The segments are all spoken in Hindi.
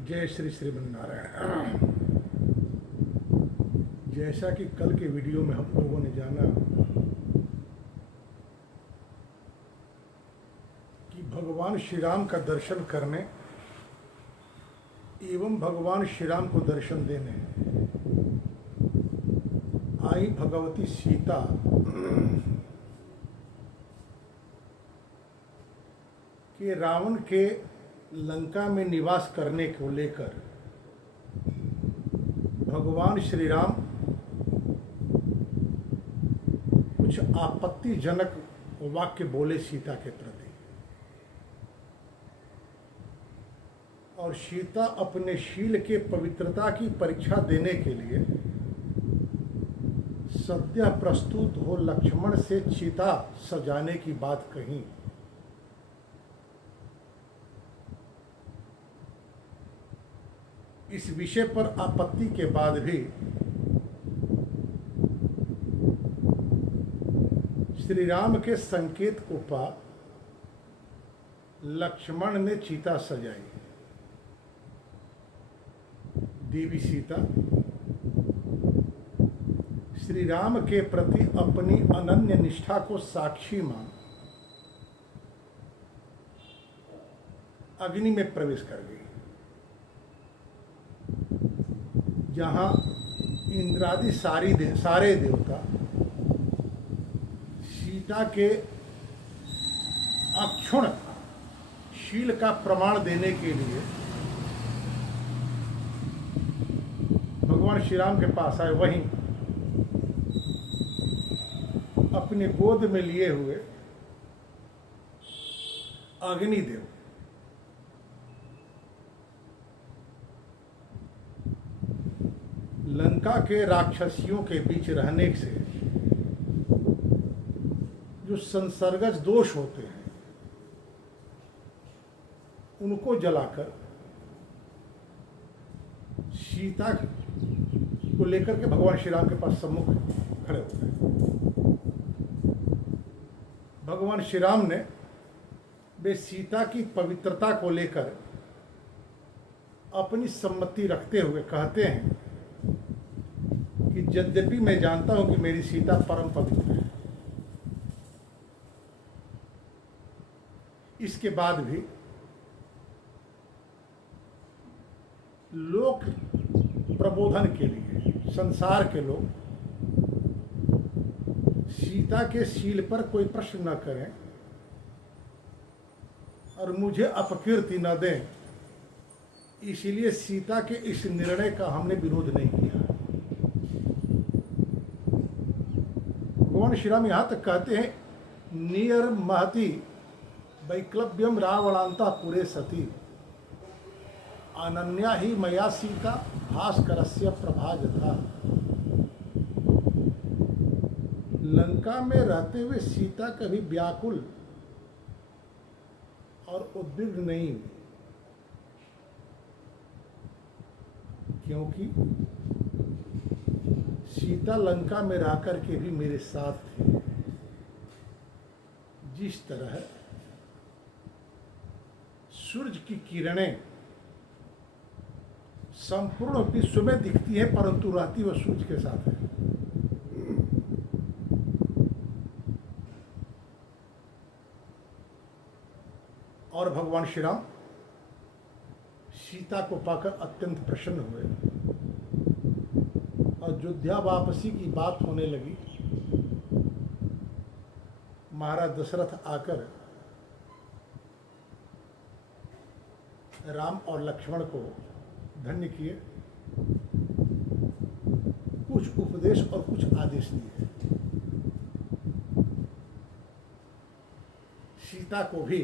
जय श्री श्रीमन्नारायण। जैसा कि कल के वीडियो में हम लोगों ने जाना कि भगवान श्री राम का दर्शन करने एवं भगवान श्री राम को दर्शन देने आई भगवती सीता के रावण के लंका में निवास करने को लेकर भगवान श्री राम कुछ आपत्तिजनक वाक्य बोले सीता के प्रति, और सीता अपने शील के पवित्रता की परीक्षा देने के लिए सद्य प्रस्तुत हो लक्ष्मण से चिता सजाने की बात कही। इस विषय पर आपत्ति के बाद भी श्री राम के संकेत को पा लक्ष्मण ने चिता सजाई। देवी सीता श्री राम के प्रति अपनी अनन्य निष्ठा को साक्षी मान अग्नि में प्रवेश कर गई, जहाँ इंद्रादि सारे देवता सीता के अक्षुण शील का प्रमाण देने के लिए भगवान श्री राम के पास आए। वहीं अपने गोद में लिए हुए अग्निदेव लंका के राक्षसियों के बीच रहने से जो संसर्गज दोष होते हैं उनको जलाकर सीता को लेकर के भगवान श्री राम के पास सम्मुख खड़े हो गए। भगवान श्री राम ने वे सीता की पवित्रता को लेकर अपनी सम्मति रखते हुए कहते हैं कि यद्यपि मैं जानता हूं कि मेरी सीता परम पवित्र है, इसके बाद भी लोक प्रबोधन के लिए संसार के लोग सीता के शील पर कोई प्रश्न न करें और मुझे अपकीर्ति न दें, इसलिए सीता के इस निर्णय का हमने विरोध नहीं किया। भगवान श्री राम यहाँ तक कहते हैं, नियर महति वैक्लव्यम रावणांता पुरे सती अनन्या ही मया सीता भास्करस्य प्रभाजता। लंका में रहते हुए सीता कभी व्याकुल और उद्विग्न नहीं हुई, क्योंकि सीता लंका में रह कर के भी मेरे साथ थी। जिस तरह सूरज की किरणें संपूर्ण विश्व में दिखती है परंतु रहती वह सूरज के साथ है, और भगवान श्री राम सीता को पाकर अत्यंत प्रसन्न हुए। अयोध्या वापसी की बात होने लगी। महाराज दशरथ आकर राम और लक्ष्मण को धन्य किए, कुछ उपदेश और कुछ आदेश दिए। सीता को भी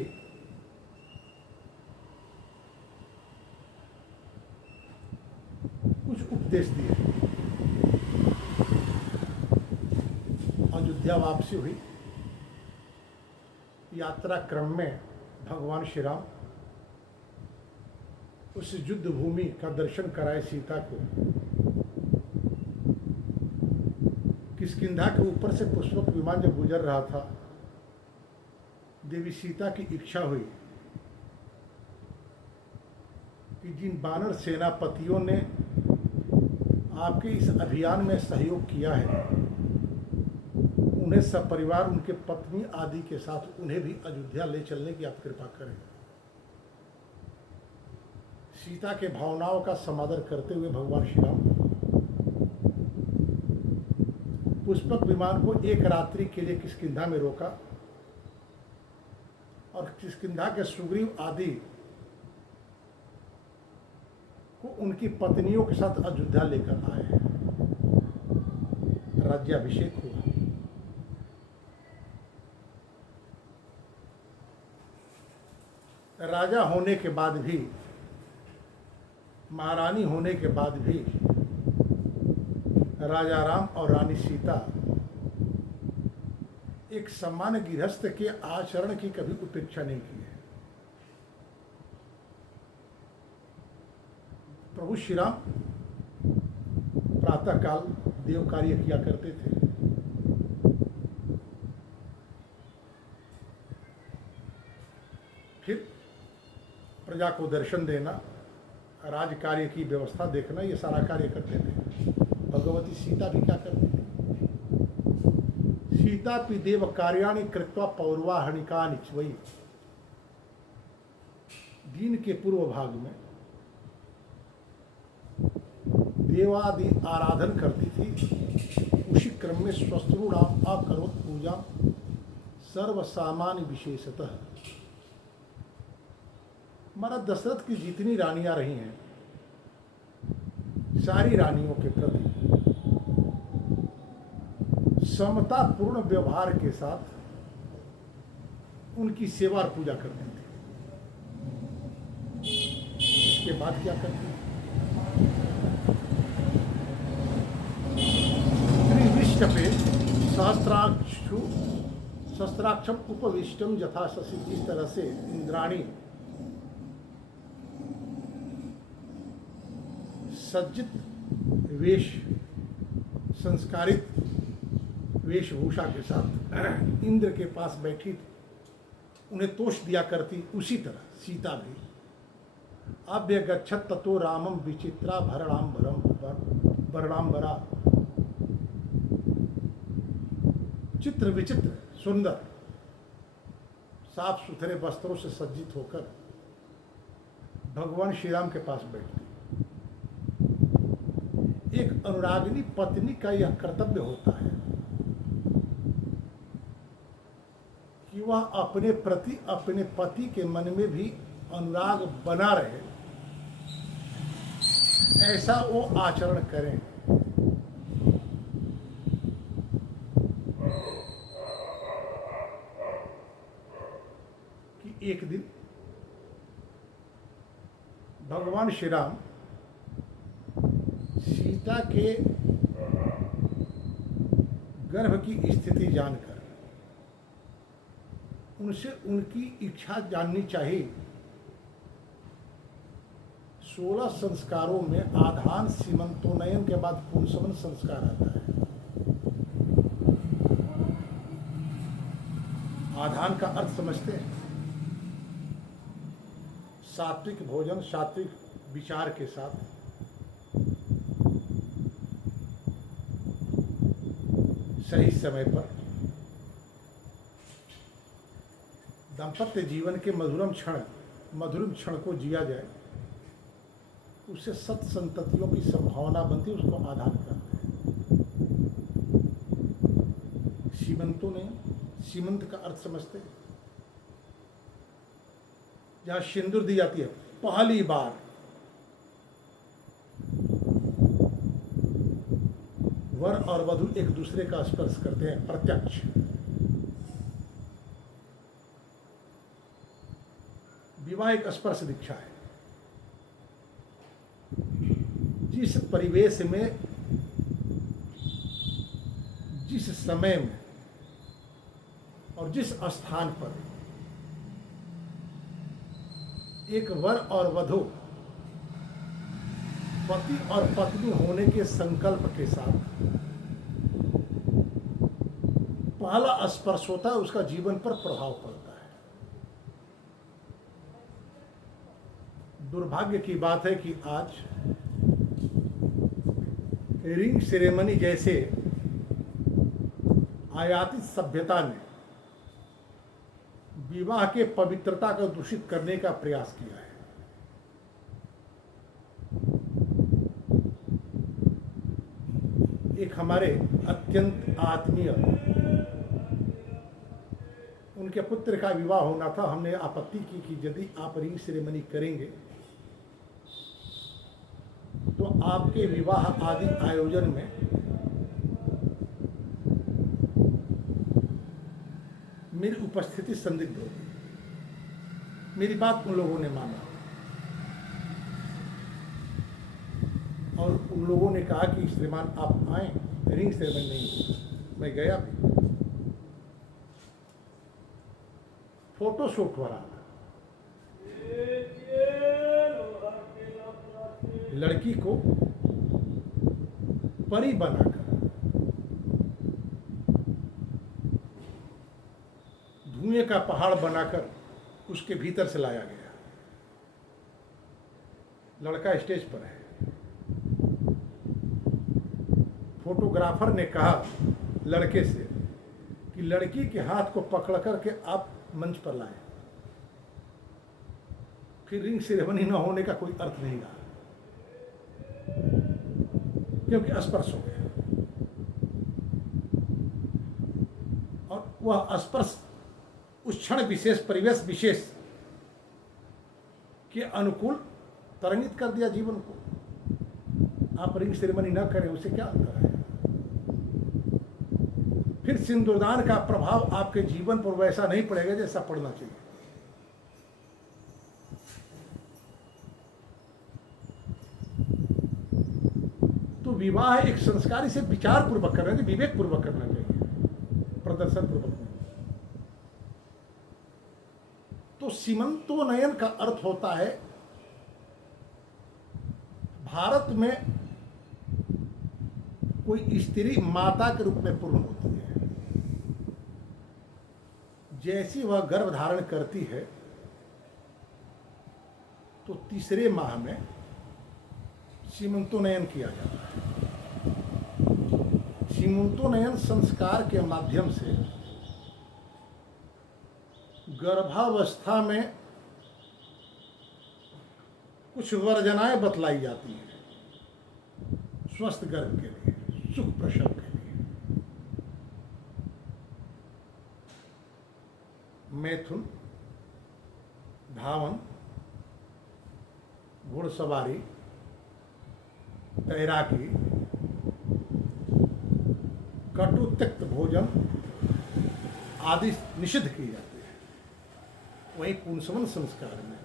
कुछ उपदेश दिए। अयोध्या वापसी हुई। यात्रा क्रम में भगवान श्री राम उस युद्ध भूमि का दर्शन कराए सीता को। किष्किंधा के ऊपर से पुष्पक विमान जब गुजर रहा था, देवी सीता की इच्छा हुई कि जिन वानर सेनापतियों ने आपके इस अभियान में सहयोग किया है, उन्हें सपरिवार उनके पत्नी आदि के साथ उन्हें भी अयोध्या ले चलने की आप कृपा करें। सीता के भावनाओं का समादर करते हुए भगवान श्री राम पुष्पक विमान को एक रात्रि के लिए किष्किंधा में रोका और किष्किंधा के सुग्रीव आदि को उनकी पत्नियों के साथ अयोध्या लेकर आए। राज्याभिषेक हुआ। राजा होने के बाद भी, महारानी होने के बाद भी राजा राम और रानी सीता एक सामान्य गृहस्थ के आचरण की कभी उपेक्षा नहीं की है। प्रभु श्री राम प्रातःकाल देव कार्य किया करते थे। फिर प्रजा को दर्शन देना, राज कार्य की व्यवस्था देखना, ये सारा कार्य करते थे। भगवती सीता भी क्या करती थी? सीता पि देव कार्याणि कृत्वा पौर्वाहनिकानि वै। दिन के पूर्व भाग में देवादि आराधन करती थी। उसी क्रम में स्वस्त्रूणाम अकरोत् पूजा सर्व सामान्य विशेषतः। हमारा दशरथ की जितनी रानियां रही हैं, सारी रानियों के प्रति समतापूर्ण व्यवहार के साथ उनकी सेवा और पूजा करती थी। इसके बाद क्या करती थी? त्रिविष्टपे सहस्त्राक्षम उपविष्टम यथा शशि। इस तरह से इंद्राणी सज्जित वेश, संस्कारित वेशभूषा के साथ इंद्र के पास बैठी उन्हें तोष दिया करती। उसी तरह सीता भी अभ्यगच्छत ततो रामम विचित्रा भरणाम्बरा। चित्र विचित्र सुंदर साफ सुथरे वस्त्रों से सज्जित होकर भगवान श्री राम के पास बैठती। एक अनुरागिनी पत्नी का यह कर्तव्य होता है कि वह अपने प्रति अपने पति के मन में भी अनुराग बना रहे, ऐसा वो आचरण करें। कि एक दिन भगवान श्री राम सीता के गर्भ की स्थिति जानकर उनसे उनकी इच्छा जाननी चाहिए। 16 संस्कारों में आधान सीमंतोन्नयन के बाद पुंसवन संस्कार आता है। आधान का अर्थ समझते हैं? सात्विक भोजन, सात्विक विचार के साथ सही समय पर दाम्पत्य जीवन के मधुरम क्षण को जिया जाए, उससे सत संततियों की संभावना बनती, उसको आधार करते हैं। सीमंतों ने सीमंत का अर्थ समझते हैं? जहाँ सिंदूर दी जाती है पहली बार, वर और वधु एक दूसरे का स्पर्श करते हैं, प्रत्यक्ष। विवाह एक स्पर्श दीक्षा है। जिस परिवेश में, जिस समय में और जिस स्थान पर एक वर और वधु पति और पत्नी होने के संकल्प के साथ पहला स्पर्श होता है, उसका जीवन पर प्रभाव पड़ता है। दुर्भाग्य की बात है कि आज रिंग सेरेमनी जैसे आयातित सभ्यता ने विवाह के पवित्रता को दूषित करने का प्रयास किया है। एक हमारे अत्यंत आत्मीय उनके पुत्र का विवाह होना था। हमने आपत्ति की कि यदि आप रिंग सेरेमनी करेंगे तो आपके विवाह आदि आयोजन में मेरी उपस्थिति संदिग्ध होगी। मेरी बात उन लोगों ने माना और उन लोगों ने कहा कि श्रीमान आप आए, रिंग सेरेमनी नहीं होगी। मैं गया भी, फोटो शूट हो रहा था। लड़की को परी बनाकर धुएं का पहाड़ बनाकर उसके भीतर से लाया गया। लड़का स्टेज पर है। फोटोग्राफर ने कहा लड़के से कि लड़की के हाथ को पकड़ करके आप मंच पर लाएं। फिर रिंग सेरेमनी न होने का कोई अर्थ नहीं रहा, क्योंकि स्पर्श हो गया और वह स्पर्श उस क्षण विशेष, परिवेश विशेष के अनुकूल तरंगित कर दिया जीवन को। आप रिंग सेरेमनी न करें, उससे क्या अंतर है? फिर सिंदूरदान का प्रभाव आपके जीवन पर वैसा नहीं पड़ेगा जैसा पड़ना चाहिए। तो विवाह एक संस्कार, इसे विचार पूर्वक करना चाहिए, विवेक पूर्वक करना चाहिए, प्रदर्शन पूर्वक नहीं। तो सीमंतोन्नयन का अर्थ होता है भारत में कोई स्त्री माता के रूप में पूर्ण होती है। जैसी वह गर्भ धारण करती है तो तीसरे माह में सीमंतोन्नयन किया जाता है। सीमंतोन्नयन संस्कार के माध्यम से गर्भावस्था में कुछ वर्जनाएं बतलाई जाती हैं स्वस्थ गर्भ के लिए, सुख प्रसव के लिए। मैथुन, धावन, घुड़सवारी, तैराकी, कटु त्यक्त भोजन आदि निषिद्ध की जाती है। वहीं पुंसवन संस्कार में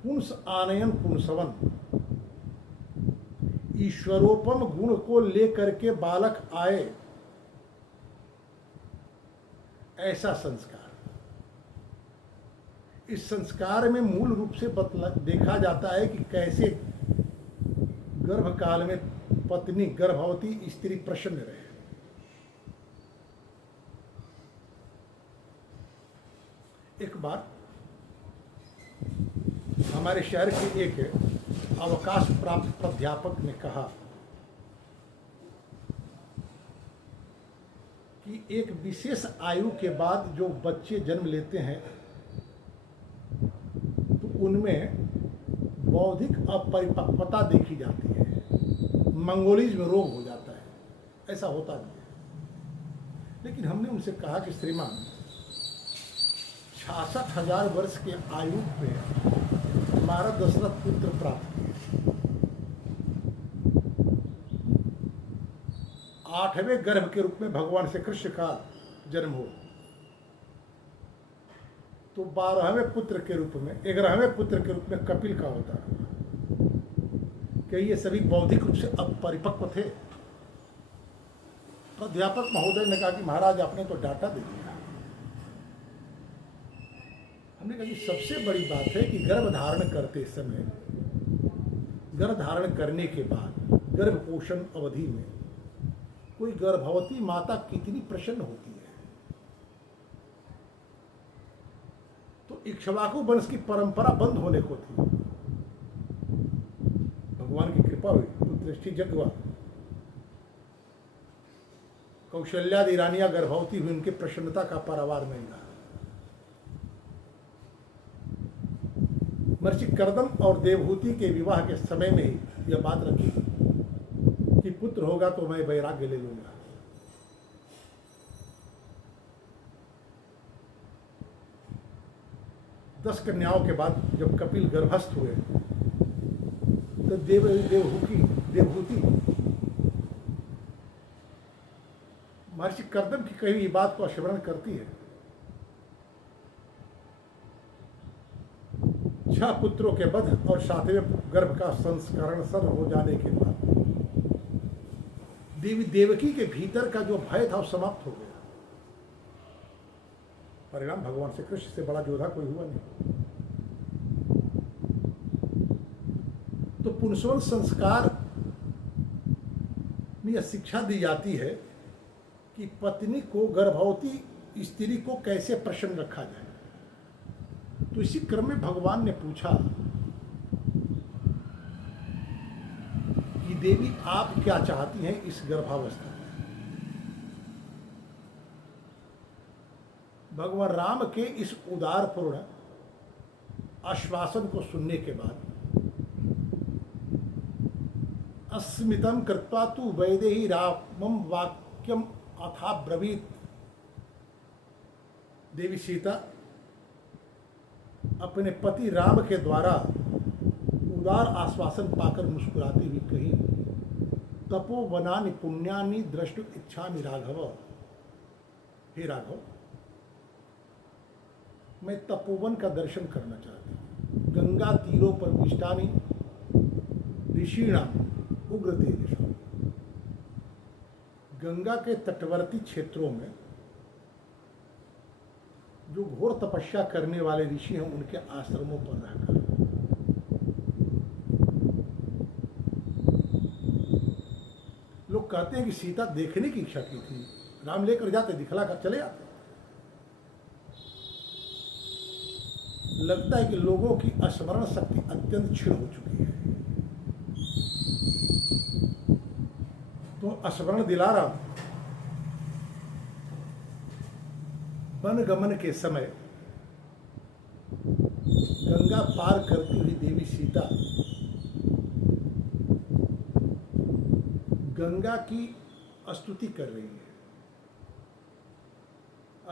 पुंस आनयन पुंसवन, ईश्वरोपम गुण को लेकर के बालक आए, ऐसा संस्कार। इस संस्कार में मूल रूप से देखा जाता है कि कैसे गर्भकाल में पत्नी, गर्भवती स्त्री प्रसन्न रहे। एक बार हमारे शहर के एक अवकाश प्राप्त प्राध्यापक ने कहा कि एक विशेष आयु के बाद जो बच्चे जन्म लेते हैं तो उनमें बौद्धिक अपरिपक्वता देखी जाती है, मंगोलिज्म रोग हो जाता है। ऐसा होता भी है। लेकिन हमने उनसे कहा कि श्रीमान 66,000 वर्ष के आयु पे हमारा दशरथ पुत्र प्राप्त किए, 8वें गर्भ के रूप में भगवान श्री कृष्ण का जन्म हो, तो 12वें पुत्र के रूप में, 11वें पुत्र के रूप में कपिल का होता। क्या ये सभी बौद्धिक रूप से अपरिपक्व थे? प्राध्यापक महोदय ने कहा कि महाराज आपने तो डाटा दे दिया। हमने कहा कि सबसे बड़ी बात है कि गर्भ धारण करते समय, गर्भ धारण करने के बाद गर्भ पोषण अवधि में कोई गर्भवती माता कितनी प्रसन्न होती है। तो इक्ष्वाकु वंश की परंपरा बंद होने को थी। भगवान की कृपा हुई, पुत्रष्टि जग हुआ, कौशल्यादि रानियां गर्भवती हुई, उनकी प्रसन्नता का पारावार नहीं रहा। महर्षि कर्दम और देवहूति के विवाह के समय में ही यह बात रखी कि पुत्र होगा तो मैं वैराग्य ले लूंगा। दस कन्याओं के बाद जब कपिल गर्भस्थ हुए तो देवहूति महर्षि कर्दम की कही हुई बात को स्मरण करती है। 6 पुत्रों के वध और 7वें गर्भ का संस्करण सर हो जाने के बाद देवी देवकी के भीतर का जो भय था वो समाप्त हो गया। परिणाम भगवान श्री कृष्ण से बड़ा योद्धा कोई हुआ नहीं। तो पुंसवन संस्कार में यह शिक्षा दी जाती है कि पत्नी को, गर्भवती स्त्री को कैसे प्रसन्न रखा जाए। तो इसी क्रम में भगवान ने पूछा कि देवी आप क्या चाहती हैं इस गर्भावस्था में। भगवान राम के इस उदारपूर्ण आश्वासन को सुनने के बाद अस्मितं कृत्वा तु वैदेही रामं वाक्यम अथा ब्रवीत। देवी सीता अपने पति राम के द्वारा उदार आश्वासन पाकर मुस्कुराती हुई कही, तपोवनानि पुण्यानि द्रष्टुम इच्छामि राघव। हे राघव, मैं तपोवन का दर्शन करना चाहती हूँ। गंगा तीरों पर विष्टानि ऋषिणाम उग्र तेजस्वी। गंगा के तटवर्ती क्षेत्रों में जो घोर तपस्या करने वाले ऋषि हैं, उनके आश्रमों पर रहकर लोग कहते हैं कि सीता देखने की इच्छा की थी, राम लेकर जाते, दिखला कर चले आते। लगता है कि लोगों की स्मरण शक्ति अत्यंत क्षीण हो चुकी है। तो स्मरण दिला रहा हूं, वन गमन के समय गंगा पार करती हुई देवी सीता गंगा की स्तुति कर रही है।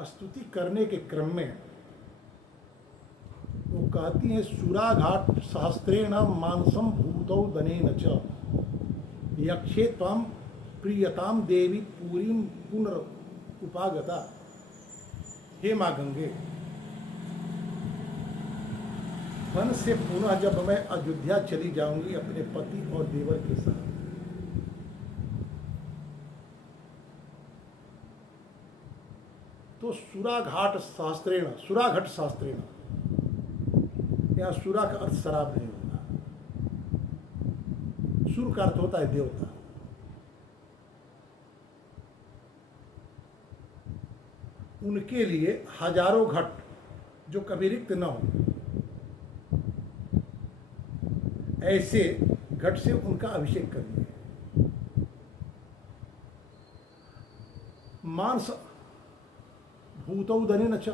स्तुति करने के क्रम में वो कहती है, सुराघाट सहस्त्रेण मानसम भूतौ दनेन च यक्षे त्वं प्रियताम देवी पूरीं पुनरुपागता। हे माँ गंगे, वन से पुनः जब मैं अयोध्या चली जाऊंगी अपने पति और देवर के साथ, तो सुराघाट शास्त्रेण, सुराघट शास्त्रेण, यहाँ सुरा का अर्थ शराब नहीं होता। सुर का अर्थ होता है देवता। उनके लिए हजारों घट जो कभी रिक्त न हो, ऐसे घट से उनका अभिषेक करेंगे। मांस भूतौ दनेन च,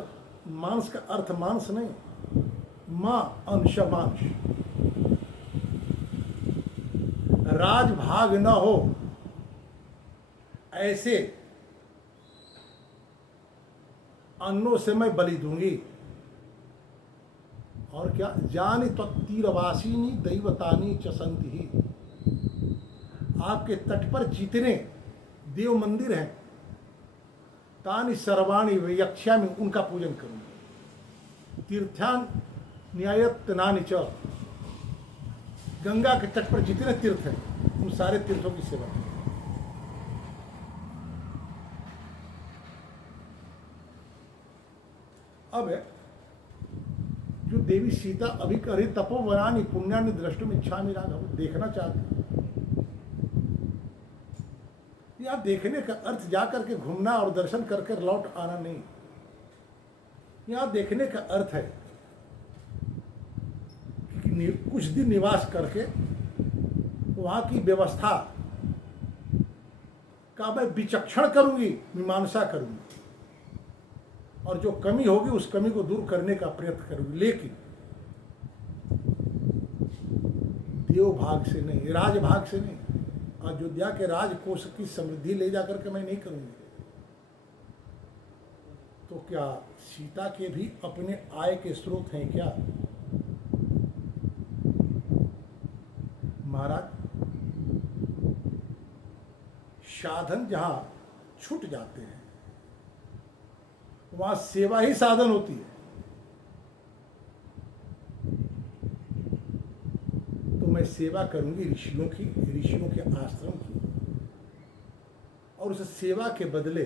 मांस का अर्थ मांस नहीं, मां अंश मांस, राजभाग न हो ऐसे अन्नों से मैं बलि दूंगी। और क्या, जानी तीरवासिनी दैवतानी च सन्ति ही। आपके तट पर जितने देव मंदिर हैं, तानि सर्वाणि वयक्ष्यामि, उनका पूजन करूंगा। तीर्थान न्यायतनानि च, गंगा के तट पर जितने तीर्थ हैं उन सारे तीर्थों की सेवा करूंगा। अब जो देवी सीता अभी कह रही, तपोवनानि पुण्यानि द्रष्टुम इच्छामि राघव, देखना चाहती। यह देखने का अर्थ जाकर के घूमना और दर्शन करके लौट आना नहीं। यह देखने का अर्थ है कुछ दिन निवास करके वहाँ की व्यवस्था का मैं विचक्षण करूँगी, मीमांसा करूँगी, और जो कमी होगी उस कमी को दूर करने का प्रयत्न करूँगी, लेकिन देव भाग से नहीं, राज भाग से नहीं, अयोध्या के राजकोष की समृद्धि ले जाकर के मैं नहीं करूँगी। तो क्या सीता के भी अपने आय के स्रोत हैं क्या? महाराज, साधन जहां छूट जाते हैं वहां सेवा ही साधन होती है। तो मैं सेवा करूंगी ऋषियों की, ऋषियों के आश्रम की, और उस सेवा के बदले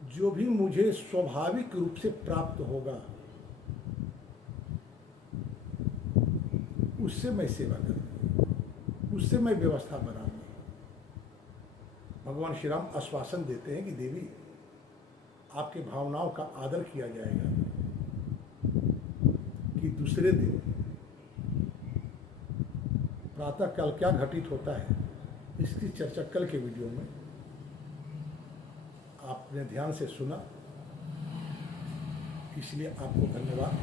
जो भी मुझे स्वाभाविक रूप से प्राप्त होगा उससे मैं सेवा करूंगी, उससे मैं व्यवस्था बनाऊंगी। भगवान श्री राम आश्वासन देते हैं कि देवी, आपके भावनाओं का आदर किया जाएगा, कि दूसरे दिन प्रातः काल क्या घटित होता है इसकी चर्चा कल के वीडियो में। आपने ध्यान से सुना, इसलिए आपको धन्यवाद।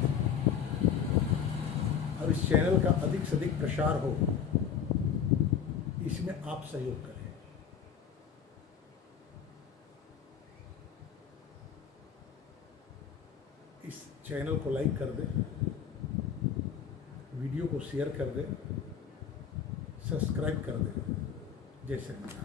और इस चैनल का अधिक से अधिक प्रसार हो, इसमें आप सहयोग करें। इस चैनल को लाइक कर दें, वीडियो को शेयर कर दें, सब्सक्राइब कर दें। जय श्री राम।